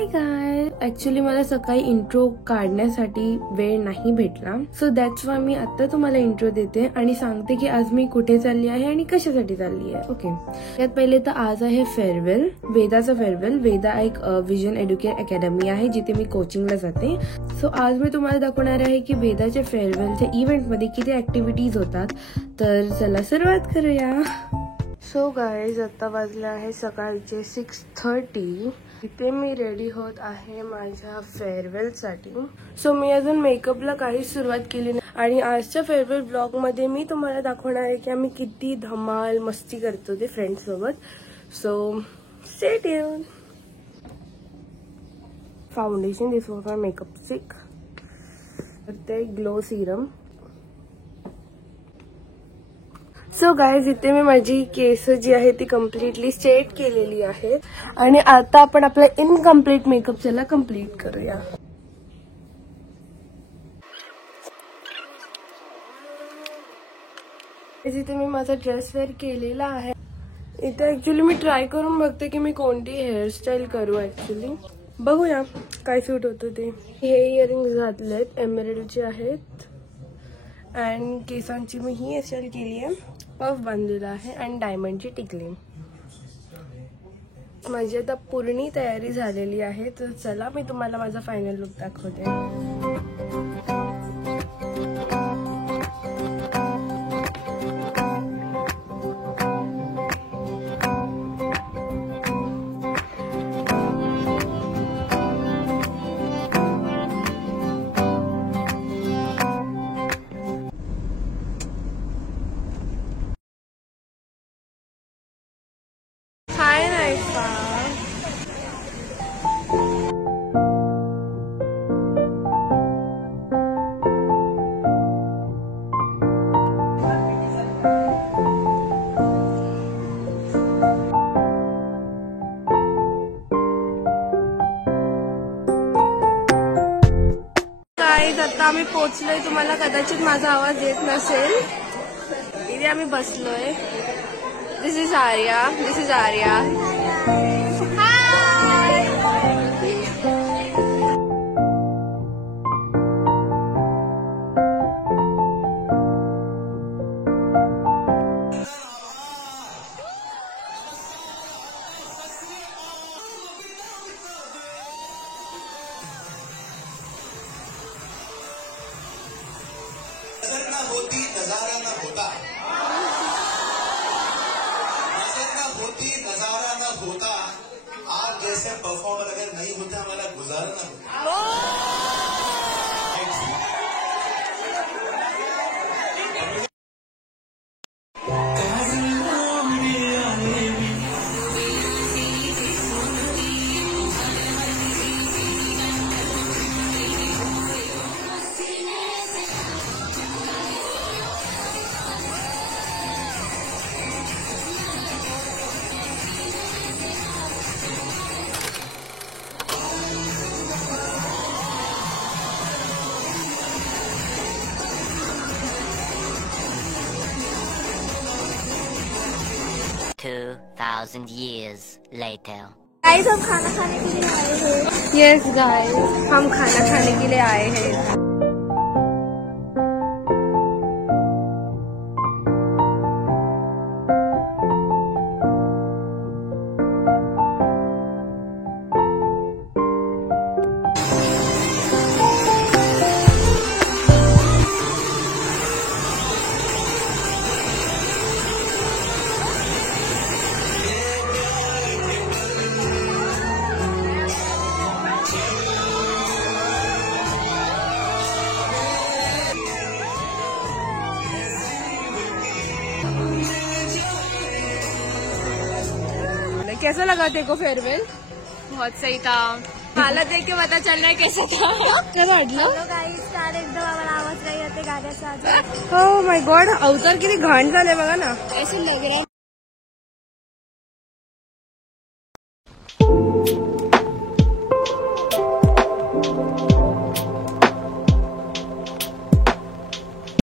हाय गाय, ऍक्च्युली मला सकाळी इंट्रो काढण्यासाठी वेळ नाही भेटला, सो दॅट्स वाय मी आता तुम्हाला इंट्रो देते आणि सांगते की आज मी कुठे चालली आहे आणि कशासाठी चालली आहे. ओके, यात पहिले तर आज आहे फेअरवेल, वेदाचा फेअरवेल. वेदा एक विजन एज्युकेशन अकॅडमी आहे जिथे मी कोचिंगला जाते. सो आज मी तुम्हाला दाखवणार आहे की वेदाच्या फेअरवेलच्या इव्हेंटमध्ये किती ऍक्टिव्हिटीज होतात. तर चला सुरुवात करूया. सो गाईज, आता वाजले आहे सकाळचे 6:30. इथे मी रेडी होत आहे माझ्या फेअरवेलसाठी. सो मी अजून मेकअपला काहीच सुरुवात केली नाही आणि आजच्या फेअरवेल ब्लॉग मध्ये मी तुम्हाला दाखवणार आहे की आम्ही किती धमाल मस्ती करतो ते फ्रेंड्स सोबत. So stay tune. Foundation, this was my makeup stick. ते ग्लो सिरम. सो गाईज, इथे मी माझी केस जी आहे ती कम्प्लिटली स्ट्रेट केलेली आहे आणि आता आपण आपला इनकम्प्लीट मेकअप चला कम्प्लीट करूया. इथे मी माझा ड्रेस वेअर केलेला आहे. इथे ऍक्च्युली मी ट्राय करून बघते की मी कोणती हेअरस्टाईल करू. ऍक्च्युली बघूया काय सूट होतं ते. हे इयरिंग्स घातलेत, एमरेल्डचे आहेत अँड केसांची मी ही हेअरस्टाईल केली आहे, पफ बांधलेला आहे आणि डायमंडची टिकली. माझी आता पूर्ण तयारी झालेली आहे. तर चला मी तुम्हाला माझा फायनल लुक दाखवते. हाय नायफा. गाईज, आता आम्ही पोहोचलोय. तुम्हाला कदाचित माझा आवाज येत नसेल. इथे आम्ही बसलोय. This is Arya. This is Arya. नजर ना होती नजारा ना होता, नजारा ना होता. आज जैसे परफॉर्मर अगर नहीं होता हमारा गुजारा ना होता. years later. गाइस, हम खाना खाने के लिए आए हैं. यस गाइस, हम खाना खाने के लिए आए हैं. कैसा लगा तेरे को फेयरवेल? बहुत सही था. मला देख के पता चल रहा है कैसा था. काय वाटलं? हॅलो गाईज, काल एकदम आम्हाला आवाज नाही येते गाण्याचा. हो माय गॉड, अवतार किती घाण झाले बघा ना. ऐसे लग रहा है